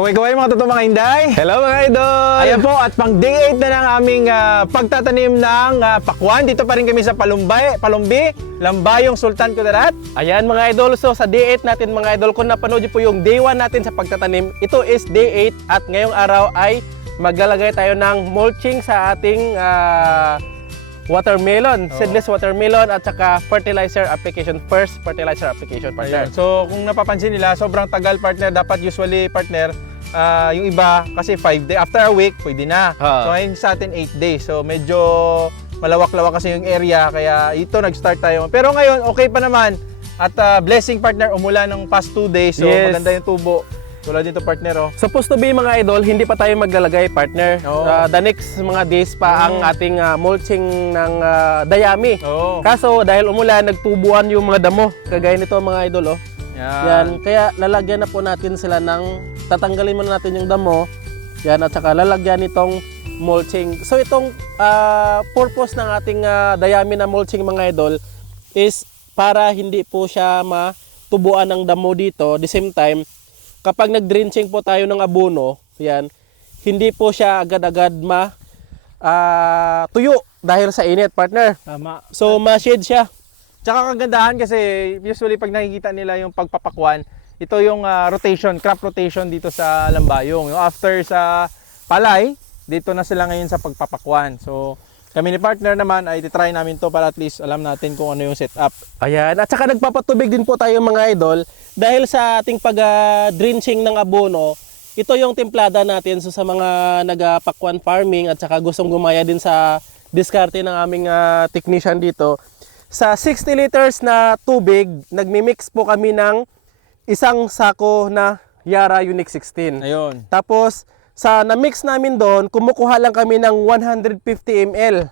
Kaway-kaway mga totoo mga Inday. Hello mga idol! Ayan po at pang day 8 na ng aming ah, pagtatanim ng ah, pakwan. Dito pa rin kami sa Palumbay, Palumbi, Lambayong Sultan Kudarat. Ayan mga idol, so sa day 8 natin mga idol, kung napanood po yung day 1 natin sa pagtatanim, ito is day 8 at ngayong araw ay maglalagay tayo ng mulching sa ating ah, watermelon, Oo. seedless watermelon at saka fertilizer application, first fertilizer application partner. Ayan. So kung napapansin nila, sobrang tagal partner. Dapat usually partner, ah, yung iba kasi 5 day. After a week, pwede na. Ah. So ngayon sa atin 8 days. So medyo malawak-lawak kasi yung area. Kaya ito nag-start tayo. Pero ngayon, okay pa naman. At ah, blessing partner, umulan ng past 2 days. So Yes. maganda yung tubo. Tulad dito partner oh. Supposed to be mga idol, hindi pa tayo maglalagay partner. Oo. Ah, the next mga days pa ang Mm. ating ah, mulching ng ah, dayami. Oo. Kaso dahil umulan, nagtubuan yung mga damo. Kagaya nito mga idol oh. Yan. Yan, kaya lalagyan na po natin sila ng tatanggalin muna natin yung damo. Yan at saka lalagyan nitong mulching. So itong ah, purpose ng ating ah, dayami na mulching mga idol is para hindi po siya matubuan ng damo dito. The same time, kapag nag-drenching po tayo ng abono, yan, hindi po siya agad-agad ma ah, tuyo dahil sa init, partner. Tama. So ma-shade siya. Tsaka kagandahan kasi usually pag nakikita nila yung pagpapakwan, ito yung ah, rotation, crop rotation dito sa Lambayong. After sa Palay, dito na sila ngayon sa pagpapakwan. So kami ni partner naman ay try namin to para at least alam natin kung ano yung setup. Ayan, at saka nagpapatubig din po tayo mga idol dahil sa ating pag-drenching ng abono, ito yung templada natin so sa mga nagapakwan farming at saka gustong gumaya din sa diskarte ng aming ah, technician dito. Sa 60 liters na tubig, nagmi-mix po kami ng isang sako na Yara Unique 16. Ayun. Tapos, sa na-mix namin doon, kumukuha lang kami ng 150 ml.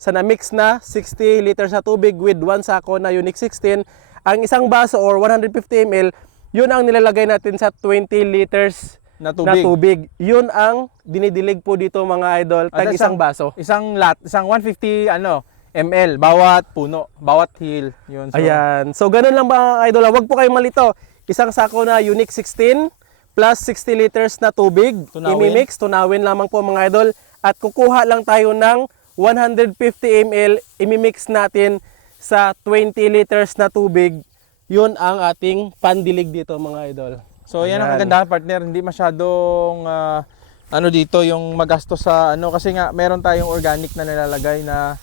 Sa na-mix na 60 liters na tubig with one sako na Unique 16, ang isang baso or 150 ml, yun ang nilalagay natin sa 20 liters Na na tubig. tubig. Yun ang dinidilig po dito mga idol, At tag isang baso. Isang lot, isang 150 ano, ml bawat puno, bawat hill. Yun. So, Ayan. So, ganun lang ba mga idol? Huwag po kayong malito. Isang sako na Unique 16 plus 60 liters na tubig. Tunawin. Imimix, tunawin lamang po mga idol. At kukuha lang tayo ng 150 ml. Imimix natin sa 20 liters na tubig. Yun ang ating pandilig dito mga idol. So yan ang kagandahan partner, hindi masyadong ah, ano dito yung magastos sa ano kasi nga meron tayong organic na nilalagay na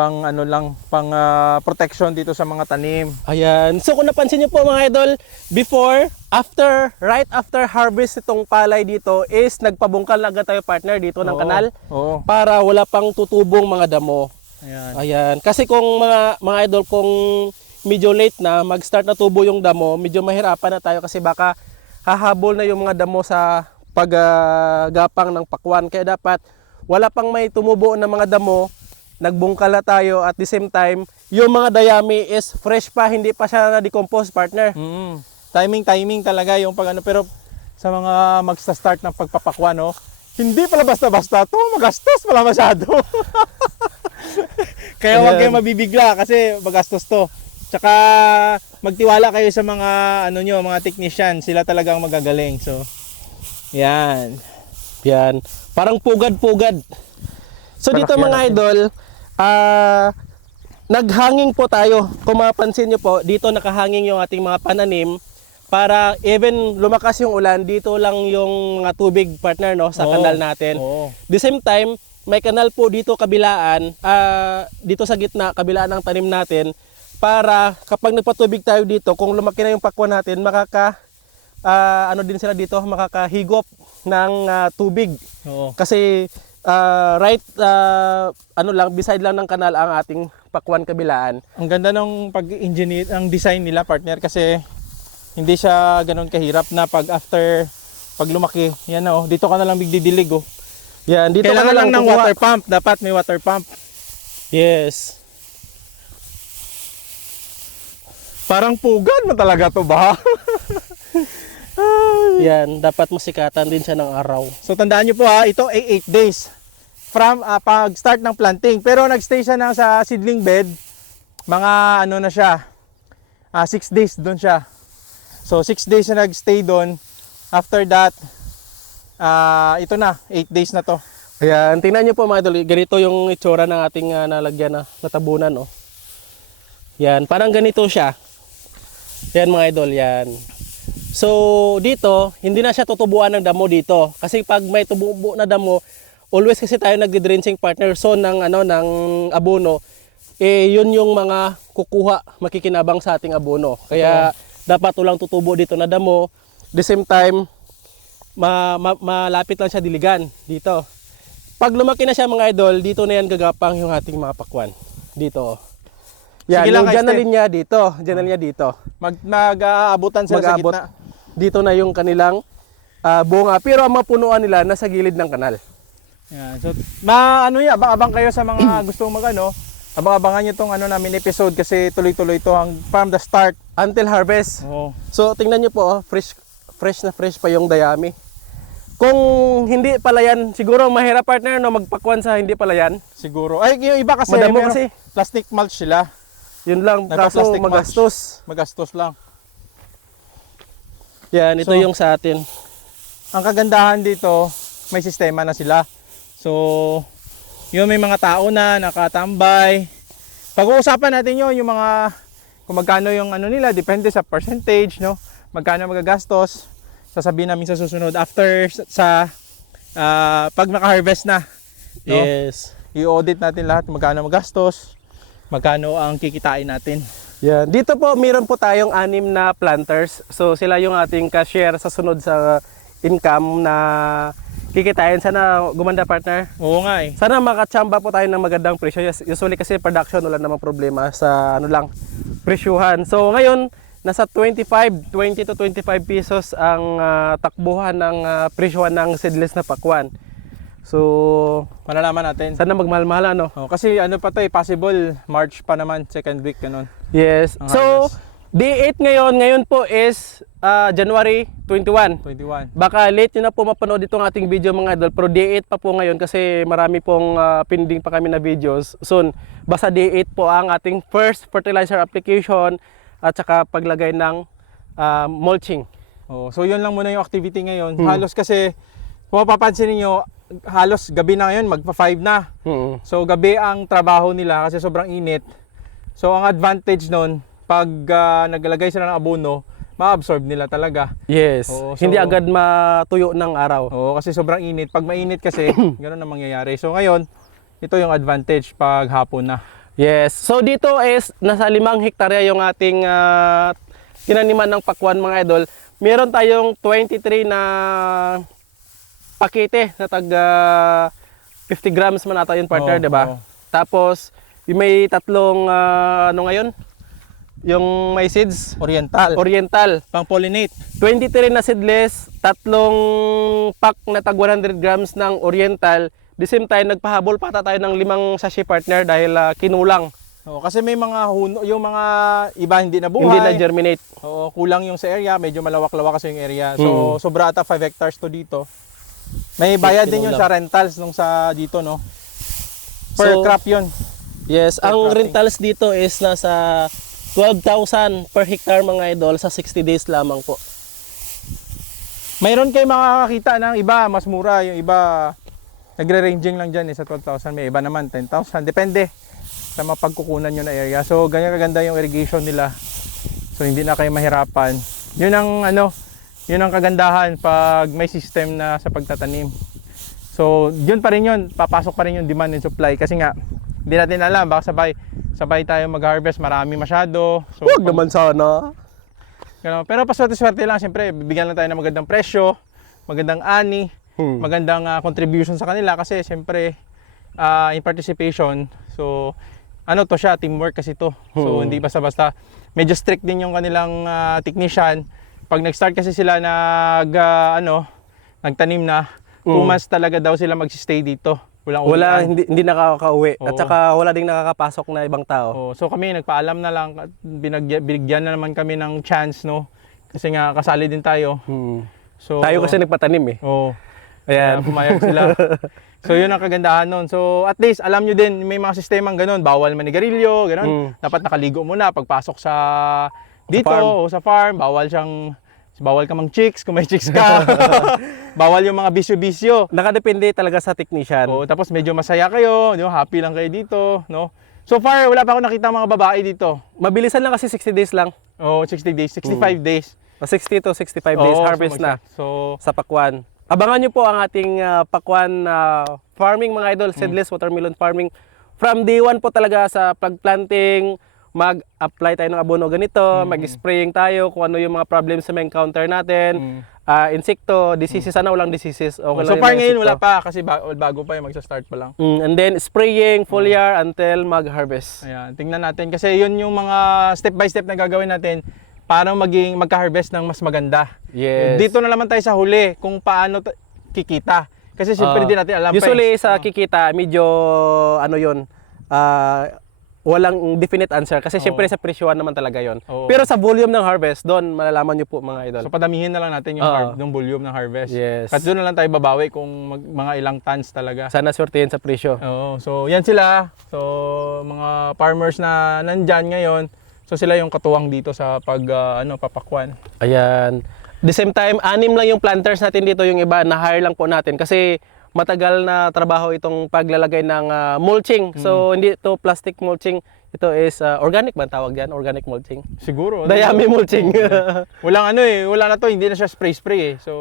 pang ano lang, pang ah, protection dito sa mga tanim. Ayan. So kung napansin niyo po mga idol, before, after, right after harvest itong palay dito is nagpabungkal agad tayo partner dito ng Oo. kanal Oo. para wala pang tutubong mga damo. Ayan. Ayan. Kasi kung mga mga idol kung medyo late na mag-start na tubo yung damo, medyo mahirapan na tayo kasi baka hahabol na yung mga damo sa paggapang ng pakwan. Kaya dapat wala pang may tumubo na mga damo, nagbungkal na tayo at the same time, yung mga dayami is fresh pa, hindi pa siya na-decompose partner. Mm. Timing timing talaga yung pag ano pero sa mga magsa-start ng pagpapakwa no, hindi pala basta-basta to, magastos pala masyado. Kaya huwag kayong mabibigla kasi magastos to. Tsaka magtiwala kayo sa mga ano nyo, mga technician, sila talagang magagaling. So, yan. Yan. Parang pugad-pugad. So dito Palakyan mga idol, ah naghanging po tayo. Kung mapansin nyo po, dito nakahanging yung ating mga pananim para even lumakas yung ulan, dito lang yung mga tubig partner no sa Oo. kanal natin. Oo. The same time, may kanal po dito kabilaan, ah, dito sa gitna, kabilaan ng tanim natin para kapag nagpatubig tayo dito, kung lumaki na yung pakwan natin, makaka ah, ano din sila dito, makakahigop ng ah, tubig. Oo. Kasi ah, right ah, ano lang beside lang ng kanal ang ating pakwan kabilaan. Ang ganda ng pag-engineer, ang design nila partner kasi hindi siya ganun kahirap na pag after pag lumaki, yan oh, dito ka na lang bigdidilig oh. Yan, dito Kailangan ka na lang ng kukuha. water pump, dapat may water pump. Yes. Parang pugad mo talaga to ba? Yan, dapat masikatan din siya ng araw. so tandaan nyo po ha, ito ay 8 days from ah, pag start ng planting. Pero nagstay siya na sa seedling bed, mga ano na siya, 6 days doon siya. So 6 days na nagstay doon. After that, ah, ito na, 8 days na to. Ayan, tingnan niyo po mga idol, ganito yung itsura ng ating ah, nalagyan na natabunan, oh. Yan, parang ganito siya. Yan mga idol, yan. So, dito, hindi na siya tutubuan ng damo dito. Kasi pag may tububo na damo, always kasi tayo nagdi-drenching partner so ng ano ng abono, eh yun yung mga kukuha, makikinabang sa ating abono. Kaya dapat ulang tutubo dito na damo. The same time, ma, ma- malapit lang siya diligan dito. Pag lumaki na siya mga idol, dito na yan gagapang yung ating mga pakwan. Dito. Yan, Sige lang, yung dyan na linya dito. Dyan na linya dito. Mag mag-aabutan sila sa Mag-aabot. gitna. Dito na yung kanilang ah, bunga. Pero ang mapunuan nila nasa gilid ng kanal. Yan. So, ma ano yan, abang-abang kayo sa mga gustong magano. Abang-abangan niyo tong ano namin episode kasi tuloy-tuloy to hang from the start. Until harvest. Oo. So tingnan nyo po, oh, fresh, fresh na fresh pa yung dayami. Kung hindi pala yan, siguro mahirap partner no magpakwan sa hindi pala yan. Siguro. Ay, yung iba kasi, Madamo meron- kasi. plastic mulch sila. Yun lang, kaso Nagpa-plastic mulch. magastos. Magastos lang. Yan, ito So- yung sa atin. Ang kagandahan dito, may sistema na sila. So, yun may mga tao na nakatambay. Pag-uusapan natin yun, yung mga kung magkano yung ano nila, depende sa percentage, no? Magkano magagastos. Sasabihin namin sa susunod after sa- ah, pag naka-harvest na. No? Yes. I-audit natin lahat magkano magastos, magkano ang kikitain natin. Yan. Dito po, meron po tayong anim na planters. So sila yung ating ka-share sa sunod sa income na kikitain. Sana gumanda partner. Oo nga eh. Sana makachamba po tayo ng magandang presyo. Usually kasi production wala namang problema sa ano lang presyuhan. So ngayon nasa 25, 20 to 25 pesos ang ah, takbuhan ng ah, presyuhan ng seedless na pakwan. So Malalaman natin. sana magmahal-mahal ano. Oh, kasi ano pa to eh, possible March pa naman, second week ganun. Yes. Ang So D8 ngayon, ngayon po is ah, January 21. 21. Baka late nyo na po mapanood itong ating video mga idol pero D8 pa po ngayon kasi marami pong ah, pending pa kami na videos soon. Basta D8 po ang ating first fertilizer application at saka paglagay ng ah, mulching. Oh, so yun lang muna yung activity ngayon. Halos kasi kung mapapansin niyo, halos gabi na ngayon, magpa 5 na. Mm. So gabi ang trabaho nila kasi sobrang init. So ang advantage nun, pag ah, naglalagay sila ng abono, ma-absorb nila talaga. Yes. Oo, so- Hindi agad matuyo ng araw. Oo, kasi sobrang init. Pag mainit kasi, ganun ang mangyayari. So ngayon, ito yung advantage pag hapon na. Yes. So dito is nasa limang hektarya yung ating ah, tinaniman ng pakwan mga idol. Meron tayong 23 na pakete na tag ah, 50 grams man ata yun partner, Oo, 'di ba? oo. Tapos may tatlong ah, ano ngayon? Yung may seeds Oriental. oriental. pang pollinate. 23 na seedless, tatlong pack na tag 100 grams ng oriental. The same time, nagpahabol pa ata tayo ng limang sachet partner dahil ah, kinulang. Oo, kasi may mga huno, yung mga iba hindi na buhay. Hindi na germinate. Oo, kulang yung sa area, medyo malawak-lawak kasi yung area. So, sobra ata 5 hectares to dito. May bayad din yun sa rentals nung sa dito, no? Per So, crop yun. Yes, ang cropping. rentals dito is nasa 12,000 per hectare mga idol sa 60 days lamang po. Mayroon kayo makakakita ng iba, mas mura. Yung iba, nagre-ranging lang dyan eh, sa 12,000. May iba naman, 10,000. Depende sa mapagkukunan nyo na area. So, ganyan kaganda yung irrigation nila. So, hindi na kayo mahirapan. Yun ang, ano, yun ang kagandahan pag may system na sa pagtatanim. So, yun pa rin yun. Papasok pa rin yung demand and supply. Kasi nga, hindi natin alam. Baka sabay, sabay tayo mag-harvest. Marami masyado. So, Huwag naman sana. Ganun. Pero paswerte-swerte lang, siyempre, bibigyan lang tayo ng magandang presyo, magandang ani, Hmm. magandang ah, contribution sa kanila kasi siyempre ah, in participation. So, ano to siya, teamwork kasi to. So, Hmm. hindi basta-basta. Medyo strict din yung kanilang ah, technician. Pag nag-start kasi sila nag ah, ano, nagtanim na, two Hmm. months talaga daw sila mag-stay dito. Walang Wala, uwian. hindi, hindi nakakauwi. At Oo. saka wala ding nakakapasok na ibang tao. Oh, so kami nagpaalam na lang at binigyan na naman kami ng chance no. Kasi nga kasali din tayo. Hmm. So Tayo kasi nagpatanim eh. Oh. Kaya Ayan. pumayag sila. so yun ang kagandahan nun. So at least alam nyo din may mga sistemang ganun, bawal manigarilyo, ganun. Mm. Dapat nakaligo muna pagpasok sa dito farm. o sa farm, bawal siyang Bawal ka mang chicks kung may chicks ka. Bawal yung mga bisyo-bisyo. Nakadepende talaga sa technician. Oo, tapos medyo masaya kayo, ba? happy lang kayo dito, no? So far, wala pa ako nakita mga babae dito. Mabilisan lang kasi 60 days lang. Oh, 60 days, 65 days. O 60 to 65 days Oo, harvest so na So, sa Pakwan. Abangan nyo po ang ating ah, Pakwan ah, farming mga idol, seedless watermelon farming. From day one po talaga sa pagplanting, mag-apply tayo ng abono ganito, mag-spraying tayo kung ano yung mga problems na may encounter natin, Mm. ah, insekto, diseases, sana walang diseases. Okay so far ngayon wala pa kasi ba- bago pa yung magsa-start pa lang. Mm, and then spraying foliar until mag-harvest. Ayan, tingnan natin kasi yun yung mga step by step na gagawin natin para maging magka-harvest ng mas maganda. Yes. Dito na naman tayo sa huli kung paano ta- kikita. Kasi siyempre Ah, hindi natin alam Usually pa. eh. sa kikita, medyo ano yun, ah, walang definite answer kasi syempre sa presyohan naman talaga yon. Oo. Pero sa volume ng harvest, doon malalaman nyo po mga idol. So padamihin na lang natin yung, Oo. har- yung volume ng harvest. Yes. At doon na lang tayo babawi kung mag- mga ilang tons talaga. Sana swertihin sa presyo. Oo, so yan sila. So mga farmers na nandyan ngayon, so sila yung katuwang dito sa pag ah, ano papakwan. Ayan. The same time, anim lang yung planters natin dito, yung iba na-hire lang po natin kasi matagal na trabaho itong paglalagay ng ah, mulching. Hmm. So hindi ito plastic mulching, ito is ah, organic ba tawag diyan? Organic mulching. Siguro. Dayami mulching. Walang ano eh, wala na to, hindi na siya spray-spray eh. So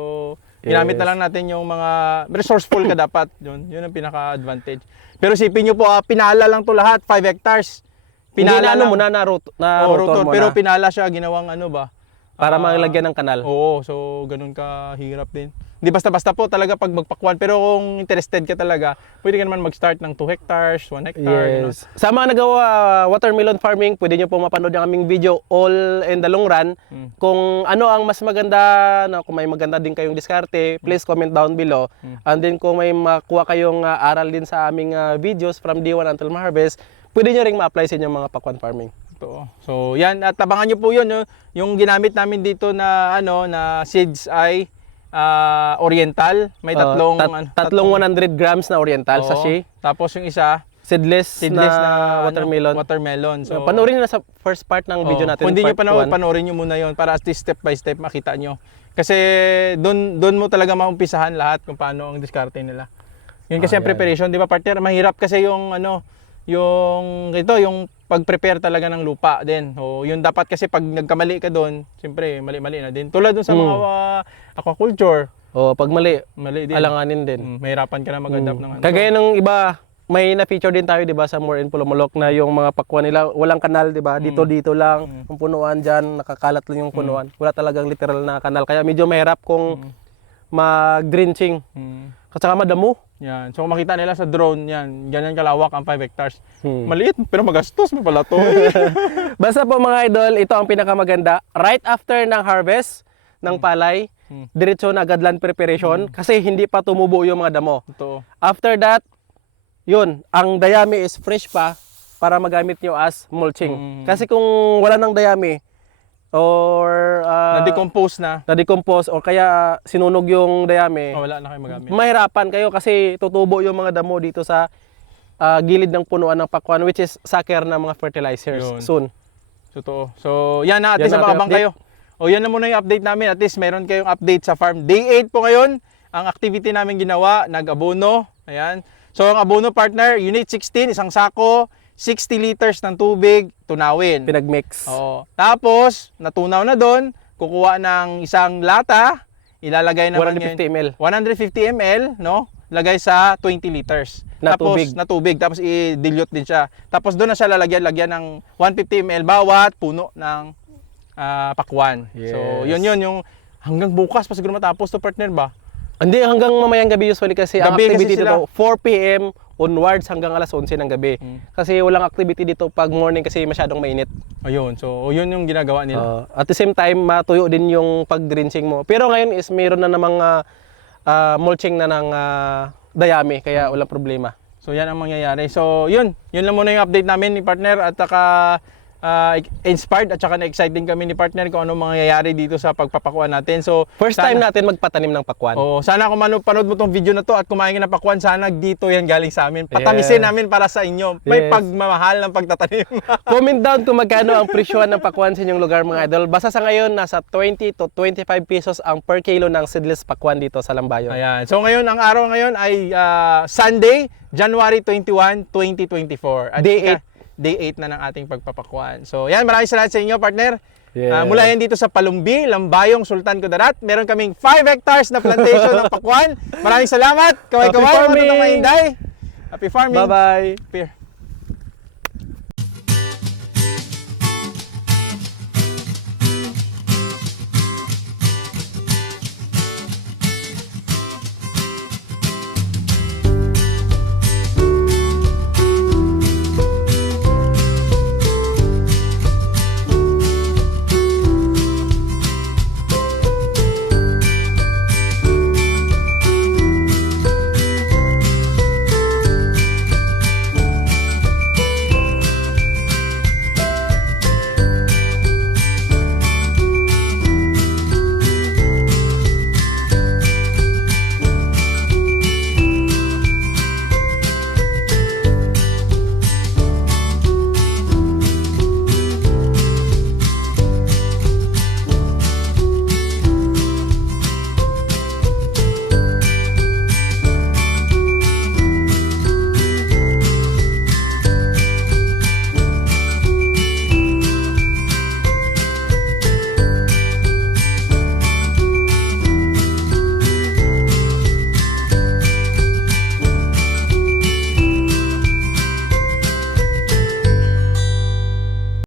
ginamit Yes. na lang natin yung mga resourceful ka dapat. Yun, yun ang pinaka-advantage. Pero sipin nyo po, ah, pinala lang to lahat, 5 hectares. Pinala Pinala ano lang. muna na root na Oo, rotor rotor, pero na, pinala siya, ginawang ano ba? para Ah, malagyan ng kanal. Oo, so ganun ka hirap din. Hindi basta-basta po talaga pag magpakwan. Pero kung interested ka talaga, pwede ka naman mag-start ng 2 hectares, 1 hectare. Yes. Sa mga nagawa uh, watermelon farming, pwede nyo po mapanood yung aming video all in the long run. Mm. Kung ano ang mas maganda, na kung may maganda din kayong diskarte, please comment down below. And then kung may makuha kayong uh, aral din sa aming uh, videos from day 1 until ma-harvest, pwede nyo ring ma-apply sa inyong mga pakwan farming. Totoo. So, yan at abangan niyo po 'yun, no? yung ginamit namin dito na ano na seeds ay ah, oriental, may Uh, tatlong tat- ano, tatlong 100 grams na oriental sa Oo. sachet. Tapos yung isa, Seedless, seedless na, na, ano, watermelon. watermelon. So, panoorin nyo na sa first part ng video Oo. natin. Kung hindi nyo one. panoorin nyo muna yon para at least step by step makita nyo. Kasi doon doon mo talaga maumpisahan lahat kung paano ang diskarte nila. Yun kasi Ah, ang preparation, 'di ba partner? Mahirap kasi yung ano, yung ito, yung pag-prepare talaga ng lupa din. O yun dapat kasi pag nagkamali ka doon, siyempre mali-mali na din. Tulad dun sa Hmm. mga uh, aquaculture, O, pag mali, mali din. alanganin din. Mm, mahirapan ka na mag-adapt ng ano. Kagaya ng iba, may na-feature din tayo 'di ba sa More in Pulumulok na yung mga pakwan nila walang kanal 'di ba? Dito dito lang, ang punuan diyan, nakakalat lang yung punuan. Wala talagang literal na kanal kaya medyo mahirap kung mag-drenching. Mm, saka madamo. Yan. So makita nila sa drone, yan, ganyan kalawak ang 5 hectares. Hmm. Maliit, pero magastos mo pala to. Basta po mga idol, ito ang pinakamaganda. Right after ng harvest ng palay, Hmm. diretso na agad land preparation kasi hindi pa tumubo yung mga damo. Totoo. After that, yun, ang dayami is fresh pa para magamit nyo as mulching. Mm. Kasi kung wala ng dayami or uh, Na-decompose na. na-decompose or kaya sinunog yung dayami, Oh, wala na kayo magamit. mahirapan kayo kasi tutubo yung mga damo dito sa ah, gilid ng punuan ng pakwan which is saker ng mga fertilizers Yun. soon. Totoo. So, yan na. At Yan least abang kayo. O, yan na muna yung update namin. At least meron kayong update sa farm. Day 8 po ngayon. Ang activity namin ginawa, nag-abono. Ayan. So, ang abono partner, unit 16, isang sako, 60 liters ng tubig, tunawin. Pinagmix. Oo. Tapos, natunaw na doon, kukuha ng isang lata, ilalagay naman 150 ml. 150 ml, no? Lagay sa 20 liters. Na tapos, tubig. Na tubig. Tapos i-dilute din siya. Tapos doon na siya lalagyan, lagyan ng 150 ml bawat puno ng ah, pakwan. So, Yes. yun yun yung hanggang bukas pa siguro matapos to partner ba? Hindi, hanggang mamayang gabi usually kasi ang Gabi kasi activity sila. dito 4 p.m. onwards hanggang alas 11 ng gabi. Mm. Kasi walang activity dito pag morning kasi masyadong mainit. Ayun. So, yun yung ginagawa nila. Uh, at the same time, matuyo din yung pag-drenching mo. Pero ngayon is mayroon na namang ah, ah, mulching na ng ah, dayami, kaya walang problema. So yan ang mangyayari. So yun, yun lang muna yung update namin ni partner at saka ah, inspired at saka na-excited din kami ni partner kung ano mangyayari dito sa pagpapakuan natin. So, First sana- time natin magpatanim ng pakwan. Oh, sana kung mano, panood mo tong video na to at kumain ka ng pakwan, sana dito yan galing sa amin. Patamisin Yeah. namin para sa inyo. May Yes. pagmamahal ng pagtatanim. Comment down kung magkano ang presyohan ng pakwan sa inyong lugar mga idol. Basta sa ngayon, nasa 20 to 25 pesos ang per kilo ng seedless pakwan dito sa Lambayon. Ayan. So ngayon, ang araw ngayon ay ah, Sunday, January 21, 2024. At Day ika- Day 8 na ng ating pagpapakuan. So yan, maraming salamat sa inyo, partner. Yes. Ah, mula yan dito sa Palumbi, Lambayong, Sultan Kudarat. Meron kaming 5 hectares na plantation ng pakwan. Maraming salamat. Kaway-kaway, Happy mga tutong farming! mahinday. Happy farming. Bye-bye!